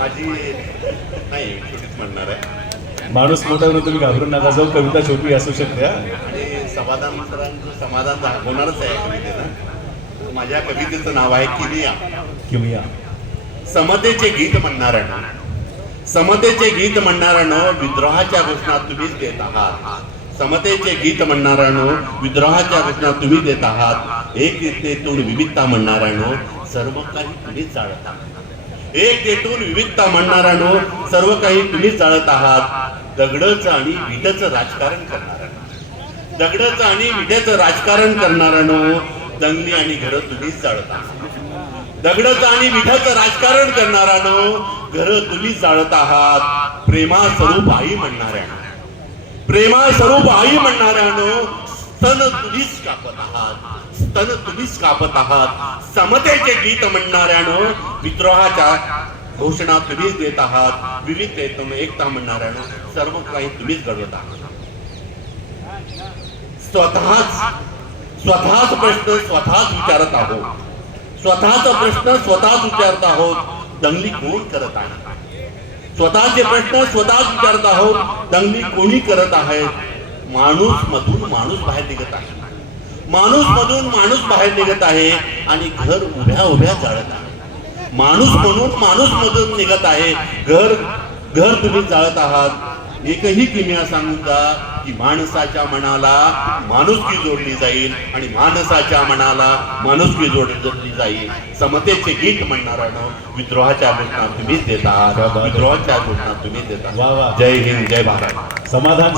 माझी नाही छोटीच म्हणणार आहे. माणूस मोठा म्हणून तुम्ही घाबरून नका जाऊ कविता छोटी असू शकते आणि समाधान मंत्रांचं समाधान होणारच आहे कवितेनं माझ्या कवितेचं नाव आहे किनिया किमया. समतेचे गीत म्हणणाऱ्यानं समतेचे गीत म्हणणाऱ्यानं विद्रोहाच्या घोषणा तुम्हीच देत आहात. समतेचे गीत म्हणणाऱ्यानो विद्रोहाच्या घोषणा तुम्ही देत आहात. एकतेतून विविधता म्हणणाऱ्यानो सर्व काही तुम्हीच जाळत आहात एकतेतून विविधता म्हणणारा नो सर्व काही तुम्ही जाळत आहात. दगडच आणि विटाचं राजकारण करणारा दगडच आणि विट्याचं राजकारण करणारा नो दंगली आणि घर तुम्हीच जाळत आहात. दगडच आणि विठाचं राजकारण करणारा नो घर तुम्ही जाळत आहात. प्रेमा स्वरूप आई म्हणणाऱ्या प्रेमा स्वरूप आई म्हणणाऱ्या स्तन तुम्हीच कापत आहात. स्तन तुम्हीच कापत आहात. समतेचे गीत म्हणणाऱ्यानं विद्रोहाच्या घोषणा तुम्हीच देत आहात. विविधतेतून एकता म्हणणाऱ्यानं सर्व काही तुम्हीच घडवत आहात. स्वतःच स्वतःच प्रश्न स्वतःच विचारत आहोत. स्वतःचा प्रश्न स्वतःच विचारत आहोत. दंगली कोण करत आहे? स्वतःचे प्रश्न स्वतःच विचारत आहोत. दंगली कोणी करत आहे? माणूस मधून माणूस बाहेर निघत आहे. माणूस मधून माणूस बाहेर निघत आहे आणि घर उभ्या उभ्या जाळत आहे. माणूस म्हणून माणूस मधून निघत आहे. घर घर तुम्ही जाळत आहात. एकही किमिया सांगू का की माणसाच्या मनाला माणुसकी जोडली जाईल आणि माणसाच्या मनाला माणुसकी जोड जोडली जाईल. समतेचे गीत म्हणणाऱ्यानं विद्रोहाच्या घोषणा तुम्हीच देत. आहात विद्रोहाच्या घोषणा तुम्हीच देत. जय हिंद जय भारत. समाधान